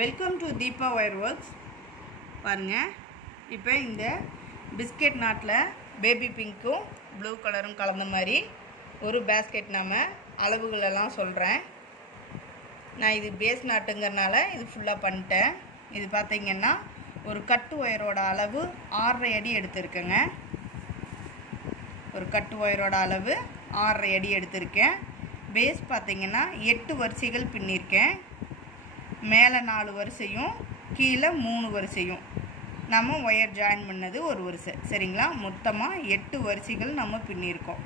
Welcome to Deepa wire works. பாருங்கள், இப்போ இந்த பிஸ்கெட் நாட்டில் பேபி பிங்க்கும் ப்ளூ கலரும் கலந்த மாதிரி ஒரு பேஸ்கெட் நம்ம அளவுகளெல்லாம் சொல்கிறேன். நான் இது பேஸ் நாட்டுங்கிறனால இது ஃபுல்லாக பண்ணிட்டேன். இது பார்த்திங்கன்னா ஒரு கட்டு ஒயரோட அளவு 6.5 அடி எடுத்திருக்கேங்க. ஒரு கட்டு ஒயரோட அளவு 6.5 அடி எடுத்திருக்கேன். பேஸ் பார்த்திங்கன்னா 8 வரிசைகள் பின்னிருக்கேன். மேலே 4 வரிசையும் கீழே 3 வரிசையும் நம்ம ஒயர் ஜாயின் பண்ணது ஒரு வரிசை. சரிங்களா? மொத்தமாக 8 வரிசைகள் நம்ம பின்னிருக்கோம்.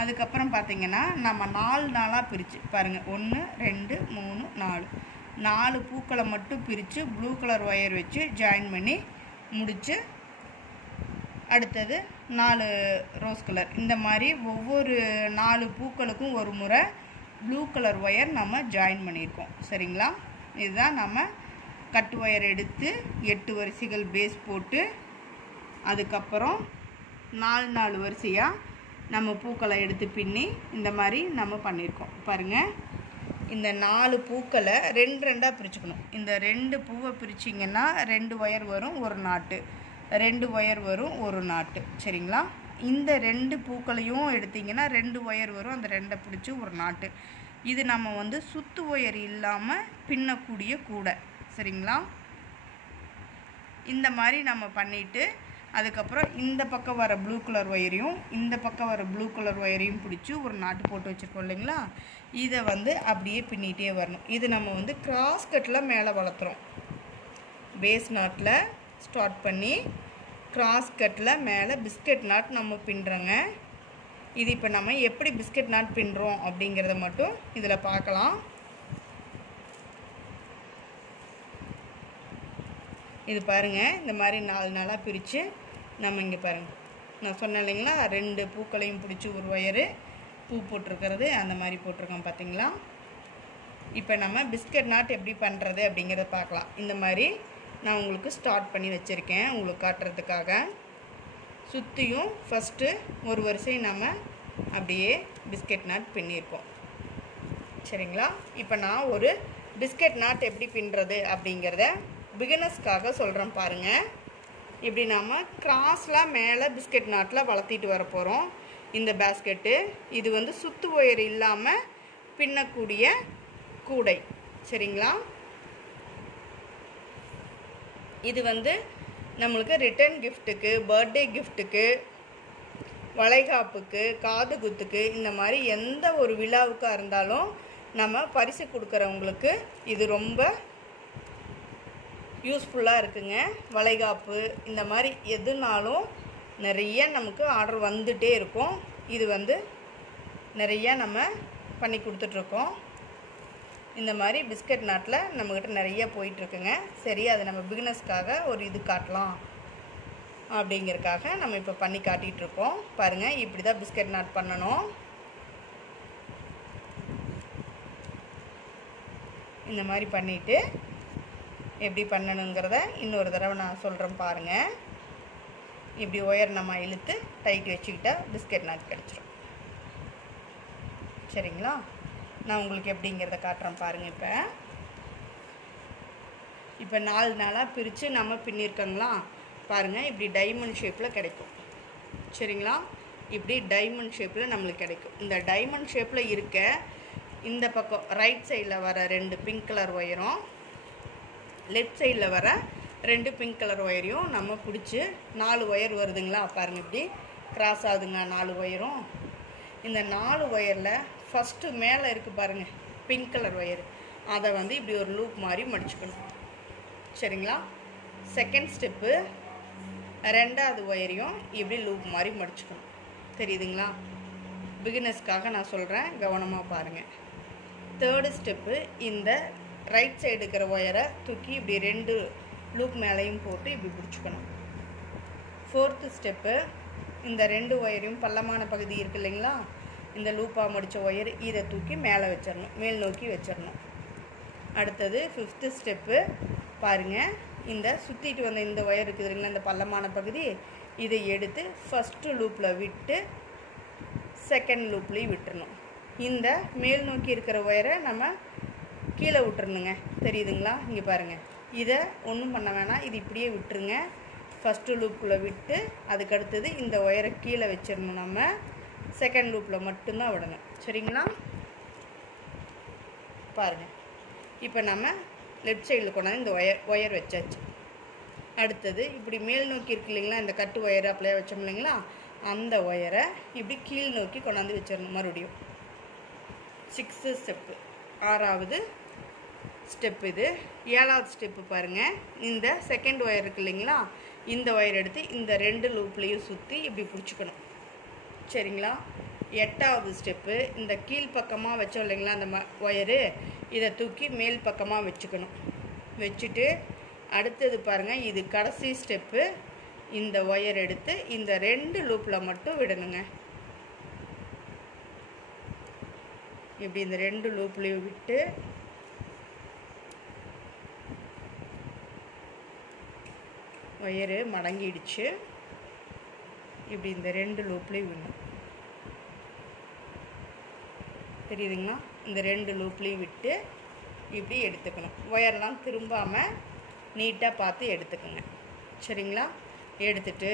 அதுக்கப்புறம் பார்த்திங்கன்னா நம்ம 4 நாளாக பிரித்து பாருங்கள், 1 2 3 4 பூக்களை மட்டும் பிரித்து ப்ளூ கலர் ஒயர் வச்சு ஜாயின் பண்ணி முடித்து அடுத்தது 4 ரோஸ் கலர், இந்த மாதிரி ஒவ்வொரு 4 பூக்களுக்கும் ஒரு முறை ப்ளூ கலர் ஒயர் நம்ம ஜாயின் பண்ணியிருக்கோம். சரிங்களா? இதுதான் நம்ம கட்டு ஒயர் எடுத்து 8 வரிசைகள் பேஸ் போட்டு அதுக்கப்புறம் 4 வரிசையாக நம்ம பூக்களை எடுத்து பின்னி இந்த மாதிரி நம்ம பண்ணியிருக்கோம். பாருங்கள், இந்த 4 பூக்களை 2 பிரிச்சுக்கணும். இந்த 2 பூவை பிரிச்சிங்கன்னா 2 ஒயர் வரும், ஒரு நாட்டு, 2 ஒயர் வரும், ஒரு நாட்டு. சரிங்களா? இந்த 2 பூக்களையும் எடுத்திங்கன்னா 2 ஒயர் வரும், அந்த 2 பிடிச்சி ஒரு நாட்டு. இது நம்ம சுத்து ஒயர் இல்லாமல் பின்னக்கூடிய கூடை. சரிங்களா? இந்த மாதிரி நம்ம பண்ணிவிட்டு அதுக்கப்புறம் இந்த பக்கம் வர ப்ளூ கலர் ஒயரையும் இந்த பக்கம் வர ப்ளூ கலர் ஒயரையும் பிடிச்சி ஒரு நாட்டு போட்டு வச்சுருக்கோம் இல்லைங்களா? இதை அப்படியே பின்னிகிட்டே வரணும். இது நம்ம கிராஸ் கட்டில் மேலே வளர்த்துறோம். பேஸ் நாட்டில் ஸ்டார்ட் பண்ணி கிராஸ் கட்டில் மேலே பிஸ்கெட் நாட் நம்ம பின்னுறோங்க. இது இப்போ நம்ம எப்படி பிஸ்கெட் நாட் பின்னுறோம் அப்படிங்கிறத மட்டும் இதில் பார்க்கலாம். இது பாருங்கள், இந்த மாதிரி 4 நாளாக பிரித்து நம்ம இங்கே பாருங்கள், நான் சொன்னேன் இல்லைங்களா, 2 பூக்களையும் பிடிச்சி ஒரு ஒயரு பூ போட்டிருக்கிறது அந்த மாதிரி போட்டிருக்கோம். பார்த்தீங்களா? இப்போ நம்ம பிஸ்கெட் நாட் எப்படி பண்ணுறது அப்படிங்கிறத பார்க்கலாம். இந்த மாதிரி நான் உங்களுக்கு ஸ்டார்ட் பண்ணி வச்சுருக்கேன் உங்களுக்கு காட்டுறதுக்காக. சுற்றியும் ஃபஸ்ட்டு ஒரு வரிசை நம்ம அப்படியே பிஸ்கெட் நாட் பின்னியிருக்கோம். சரிங்களா? இப்போ நான் ஒரு பிஸ்கெட் நாட் எப்படி பின்னுறது அப்படிங்கிறத பிகினர்ஸ்க்காக சொல்கிறேன். பாருங்கள், இப்படி நம்ம கிராஸில் மேலே பிஸ்கெட் நாட்டில் வளர்த்திட்டு வர போகிறோம். இந்த பேஸ்கெட்டு இது சுத்து ஒயர் இல்லாமல் பின்னக்கூடிய கூடை. சரிங்களா? இது நம்மளுக்கு ரிட்டர்ன் கிஃப்ட்டுக்கு, பர்த்டே கிஃப்ட்டுக்கு, வளைகாப்புக்கு, காது குத்துக்கு, இந்த மாதிரி எந்த ஒரு விழாவுக்காக இருந்தாலும் நம்ம பரிசு கொடுக்குறவங்களுக்கு இது ரொம்ப யூஸ்ஃபுல்லாக இருக்குங்க. வளைகாப்பு இந்த மாதிரி எதுனாலும் நிறைய நமக்கு ஆர்டர் வந்துகிட்டே இருக்கும். இது நிறைய நம்ம பண்ணி கொடுத்துட்ருக்கோம். இந்த மாதிரி பிஸ்கட் நாட்டில் நம்மக்கிட்ட நிறைய போயிட்டுருக்குங்க. சரி, அதை நம்ம பிகினர்ஸ்க்காக ஒரு இது காட்டலாம் அப்படிங்கிறதுக்காக நம்ம இப்போ பண்ணி காட்டிகிட்ருக்கோம். பாருங்கள், இப்படி தான் பிஸ்கட் நாட் பண்ணணும். இந்த மாதிரி பண்ணிவிட்டு எப்படி பண்ணணுங்கிறத இன்னொரு தடவை நான் சொல்கிறேன். பாருங்கள், இப்படி ஒயர் நம்ம இழுத்து டைட் வச்சுக்கிட்டா பிஸ்கட் நாட் கிடச்சிரும். சரிங்களா? நான் உங்களுக்கு எப்படிங்கிறத காட்டுறேன். பாருங்கள், இப்போ 4 நாளாக பிரித்து நம்ம பின்னிருக்கோங்களா? பாருங்கள், இப்படி டைமண்ட் ஷேப்பில் கிடைக்கும். சரிங்களா? இப்படி டைமண்ட் ஷேப்பில் நம்மளுக்கு கிடைக்கும். இந்த டைமண்ட் ஷேப்பில் இருக்க இந்த பக்கம் ரைட் சைடில் வர 2 பிங்க் கலர் ஒயரும் லெஃப்ட் சைடில் வர 2 பிங்க் கலர் ஒயரையும் நம்ம பிடிச்சி 4 ஒயர் வருதுங்களா? பாருங்கள், இப்படி கிராஸ் ஆகுதுங்க 4 ஒயரும். இந்த 4 ஒயரில் ஃபஸ்ட்டு மேலே இருக்குது பாருங்கள் பிங்க் கலர் ஒயர், அதை இப்படி ஒரு லூப் மாதிரி மடிச்சுக்கணும். சரிங்களா? செகண்ட் ஸ்டெப்பு 2வது ஒயரையும் இப்படி லூப் மாதிரி மடிச்சுக்கணும். தெரியுதுங்களா? பிகினர்ஸ்க்காக நான் சொல்கிறேன், கவனமாக பாருங்கள். தேர்டு ஸ்டெப்பு இந்த ரைட் சைடு இருக்கிற ஒயரை தூக்கி இப்படி 2 லூப் மேலேயும் போட்டு இப்படி பிடிச்சிக்கணும். ஃபோர்த்து ஸ்டெப்பு இந்த 2 ஒயரையும் பள்ளமான பகுதி இருக்குது இல்லைங்களா, இந்த லூப்பாக முடித்த ஒயர் இதை தூக்கி மேலே வச்சிடணும், மேல் நோக்கி வச்சிடணும். அடுத்தது 5th ஸ்டெப்பு பாருங்கள், இந்த சுற்றிட்டு வந்த இந்த ஒயர் இருக்குது இல்லைங்களா, இந்த பள்ளமான பகுதி, இதை எடுத்து ஃபஸ்ட்டு லூப்பில் விட்டு செகண்ட் லூப்லேயும் விட்டுறணும். இந்த மேல் நோக்கி இருக்கிற ஒயரை நம்ம கீழே விட்டுறணுங்க. தெரியுதுங்களா? இங்கே பாருங்கள், இதை ஒன்றும் பண்ண வேணாம், இது இப்படியே விட்டுருங்க. ஃபஸ்ட்டு லூப்பில் விட்டு அதுக்கடுத்தது இந்த ஒயரை கீழே வச்சிடணும். நம்ம செகண்ட் லூப்பில் மட்டும்தான் விடணும். சரிங்களா? பாருங்கள், இப்போ நம்ம லெஃப்ட் சைடில் கொண்டாந்து இந்த ஒயர் வச்சாச்சு. அடுத்தது இப்படி மேல் நோக்கி இருக்கு இல்லைங்களா, இந்த கட்டு ஒயரை அப்படியே வச்சோம் இல்லைங்களா, அந்த ஒயரை இப்படி கீழ் நோக்கி கொண்டாந்து வச்சிடணும். மறுபடியும் 6th ஸ்டெப்பு, 6வது ஸ்டெப். இது 7வது ஸ்டெப்பு பாருங்கள். இந்த செகண்ட் ஒயர் இருக்குது இல்லைங்களா, இந்த ஒயர் எடுத்து இந்த 2 லூப்லேயும் சுற்றி இப்படி பிடிச்சிக்கணும். சரிங்களா? 8வது ஸ்டெப்பு, இந்த கீழ் பக்கமாக வச்சோம் இல்லைங்களா அந்த ஒயரு, இதை தூக்கி மேல் பக்கமாக வச்சுக்கணும். வச்சுட்டு அடுத்தது பாருங்கள், இது கடைசி ஸ்டெப்பு. இந்த ஒயர் எடுத்து இந்த 2 லூப்பில் மட்டும் விடணுங்க. இப்படி இந்த 2 லூப்லேயும் விட்டு ஒயரு மடங்கிடுச்சு. இப்படி இந்த 2 லூப்லேயும் விடணும். தெரியுதுங்களா? இந்த 2 லூப்லேயும் விட்டு இப்படி எடுத்துக்கணும். ஒயர்லாம் திரும்பாமல் நீட்டாக பார்த்து எடுத்துக்கோங்க. சரிங்களா? எடுத்துட்டு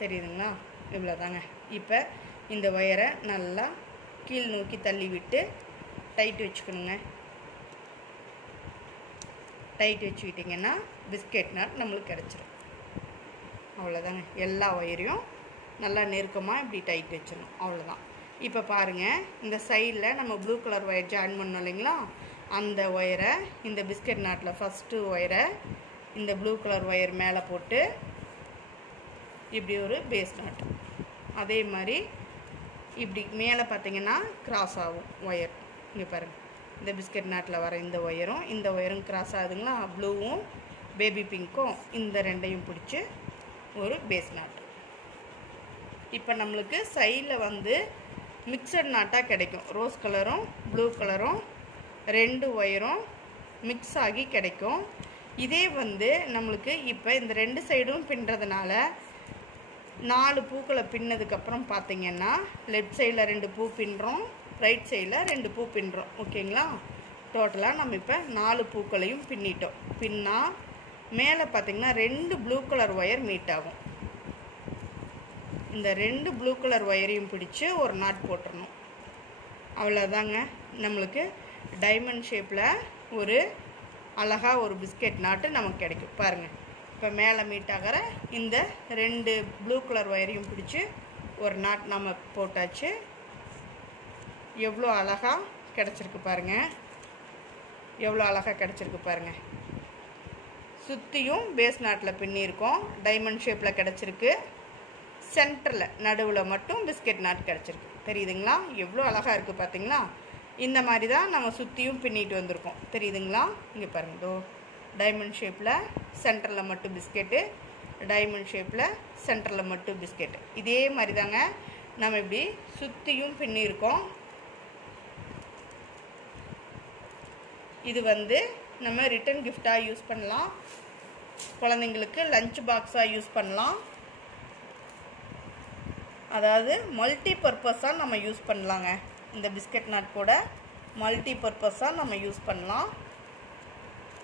தெரியுதுங்களா? இவ்வளோ தாங்க. இப்போ இந்த ஒயரை நல்லா கீழ் நோக்கி தள்ளி விட்டு டைட் வச்சுக்கணுங்க. டைட் வச்சுக்கிட்டிங்கன்னா பிஸ்கெட் நாட் நம்மளுக்கு கிடச்சிரும். அவ்வளோதாங்க. எல்லா ஒயரையும் நல்லா நெருக்கமாக இப்படி டைட் வச்சிடணும். அவ்வளோதான். இப்போ பாருங்கள், இந்த சைடில் நம்ம ப்ளூ கலர் ஒயர் ஜாயின் பண்ணோம் இல்லைங்களா, அந்த ஒயரை இந்த பிஸ்கெட் நாட்டில் ஃபஸ்ட்டு ஒயரை இந்த ப்ளூ கலர் ஒயர் மேலே போட்டு இப்படி ஒரு பேஸ் நாட். அதே மாதிரி இப்படி மேலே பார்த்தீங்கன்னா கிராஸ் ஆகும் ஒயர். இங்கே பாருங்கள், இந்த பிஸ்கெட் நாட்டில் வர இந்த ஒயரும் கிராஸ் ஆகுதுங்களா, ப்ளூவும் பேபி பிங்க்கும். இந்த 2ஐயும் பிடிச்சி ஒரு பேஸ் நாட். இப்போ நம்மளுக்கு சைடில் வந்து மிக்சட் நாட்டாக கிடைக்கும். ரோஸ் கலரும் ப்ளூ கலரும் 2 ஒயரும் மிக்ஸ் ஆகி கிடைக்கும். இதே வந்து நம்மளுக்கு இப்போ இந்த 2 சைடும் பின்னுறதுனால 4 பூக்களை பின்னதுக்கப்புறம் பார்த்திங்கன்னா லெஃப்ட் சைடில் 2 பூ பின்னுறோம், ரைட் சைடில் 2 பூ பின்னுறோம். ஓகேங்களா? டோட்டலாக நம்ம இப்போ 4 பூக்களையும் பின்னிட்டோம். பின்னா மேலே பார்த்திங்கன்னா 2 ப்ளூ கலர் ஒயர் மீட் ஆகும். இந்த 2 ப்ளூ கலர் ஒயரையும் பிடிச்சி ஒரு நாட் போட்டுடணும். அவ்வளோதாங்க. நம்மளுக்கு டைமண்ட் ஷேப்பில் ஒரு அழகாக ஒரு பிஸ்கெட் நாட்டு நமக்கு கிடைக்கும். பாருங்கள், இப்போ மேலே மீட் ஆகிற இந்த 2 ப்ளூ கலர் ஒயரையும் பிடிச்சி ஒரு நாட் நம்ம போட்டாச்சு. எவ்வளோ அழகாக கிடச்சிருக்கு பாருங்கள், எவ்வளோ அழகாக கிடச்சிருக்கு பாருங்கள். சுற்றியும் பேஸ் நாட்டில் பின்னியிருக்கோம், டைமண்ட் ஷேப்பில் கிடச்சிருக்கு. சென்டரில் நடுவில் மட்டும் பிஸ்கெட் நாட் கிடச்சிருக்கு. தெரியுதுங்களா? எவ்வளோ அழகாக இருக்குது பார்த்தீங்களா? இந்த மாதிரி தான் நம்ம சுற்றியும் பின்னிட்டு வந்திருக்கோம். தெரியுதுங்களா? இங்கே பாருங்கள், இதோ டைமண்ட் ஷேப்பில் சென்டரில் மட்டும் பிஸ்கெட்டு, டைமண்ட் ஷேப்பில் சென்டரில் மட்டும் பிஸ்கெட்டு. இதே மாதிரி தாங்க நம்ம இப்படி சுற்றியும் பின்னியிருக்கோம். இது வந்து நம்ம ரிட்டன் கிஃப்டாக யூஸ் பண்ணலாம், குழந்தைங்களுக்கு லஞ்ச் பாக்ஸாக யூஸ் பண்ணலாம். அதாவது மல்டி பர்பஸாக நம்ம யூஸ் பண்ணலாங்க. இந்த பிஸ்கெட் நாட் கூட மல்டி பர்பஸாக நம்ம யூஸ் பண்ணலாம்.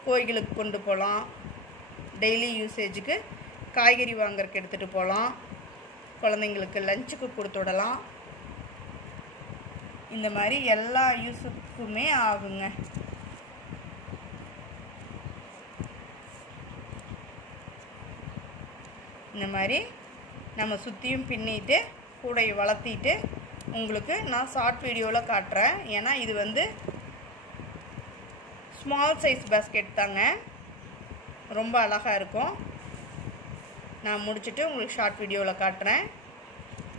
கோயிலுக்கு கொண்டு போகலாம், டெய்லி யூசேஜுக்கு காய்கறி வாங்கறதுக்கு எடுத்துகிட்டு போகலாம், குழந்தைங்களுக்கு லஞ்சுக்கு கொடுத்து விடலாம். இந்த மாதிரி எல்லா யூஸுக்குமே ஆகுங்க. இந்த மாதிரி நம்ம சுற்றியும் பின்னிட்டு கூடையை வளர்த்திட்டு உங்களுக்கு நான் ஷார்ட் வீடியோவில் காட்டுறேன். ஏன்னா இது வந்து ஸ்மால் சைஸ் பேஸ்கெட் தாங்க, ரொம்ப அழகாக இருக்கும். நான் முடிச்சுட்டு உங்களுக்கு ஷார்ட் வீடியோவில் காட்டுறேன்.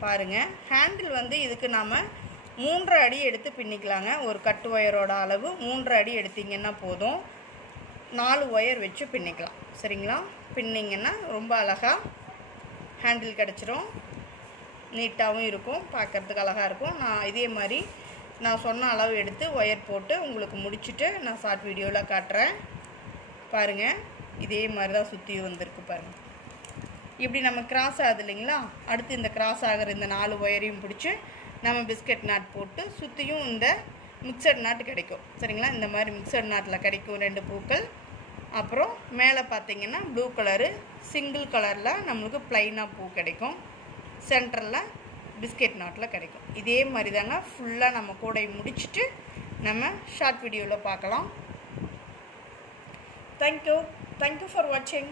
பாருங்கள், ஹேண்டில் வந்து இதுக்கு நாம் 3 அடி எடுத்து பின்னிக்கலாங்க. ஒரு கட்டு ஒயரோட அளவு 3 அடி எடுத்திங்கன்னா போதும். 4 ஒயர் வச்சு பின்னிக்கலாம். சரிங்களா? பின்னிங்கன்னா ரொம்ப அழகாக ஹேண்டில் கிடச்சிரும். நீட்டாகவும் இருக்கும், பார்க்குறதுக்கு அழகாக இருக்கும். நான் இதே மாதிரி நான் சொன்ன அளவு எடுத்து ஒயர் போட்டு உங்களுக்கு முடிச்சுட்டு நான் ஷார்ட் வீடியோவில் காட்டுறேன். பாருங்கள், இதே மாதிரி தான் சுற்றி வந்திருக்கு பாருங்கள். இப்படி நம்ம கிராஸ் ஆகுது இல்லைங்களா, அடுத்து இந்த கிராஸ் ஆகிற இந்த 4 ஒயரையும் பிடிச்சி நம்ம பிஸ்கெட் நாட் போட்டு சுற்றியும் இந்த மிக்சட் நாட் கிடைக்கும். சரிங்களா, இந்த மாதிரி மிக்சட் நாட்டில் கிடைக்கும் 2 பூக்கள். அப்புறம் மேலே பார்த்தீங்கன்னா ப்ளூ கலரு சிங்கிள் கலரில் நம்மளுக்கு ப்ளைனாக பூ கிடைக்கும். சென்டரில் பிஸ்கெட் நாட்டில் கிடைக்கும். இதே மாதிரி தாங்க ஃபுல்லாக நம்ம கூடை முடிச்சுட்டு நம்ம ஷார்ட் வீடியோவில் பார்க்கலாம். தேங்க்யூ ஃபார் வாட்சிங்.